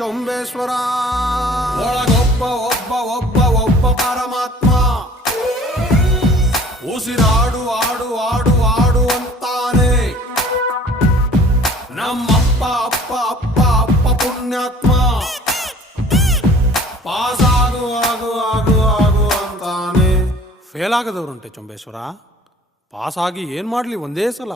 ಚೊಂಬೇಶ್ವರ ಒಳಗೊಬ್ಬ ಒಬ್ಬ ಒಬ್ಬ ಒಬ್ಬ ಪರಮಾತ್ಮ ಉಸಿರಾಡು ಆಡು ಆಡು ಆಡು ಅಂತಾನೆ ನಮ್ಮಪ್ಪ ಅಪ್ಪ ಅಪ್ಪ ಅಪ್ಪ ಪುಣ್ಯಾತ್ಮ ಪಾಸ್ ಆಗು ಆಗು ಆಗು ಆಗು ಅಂತಾನೆ. ಫೇಲ್ ಆಗದವ್ರುಂಟೆ ಚೊಂಬೇಶ್ವರ, ಪಾಸ್ ಆಗಿ ಏನ್ ಮಾಡ್ಲಿ ಒಂದೇ ಸಲ.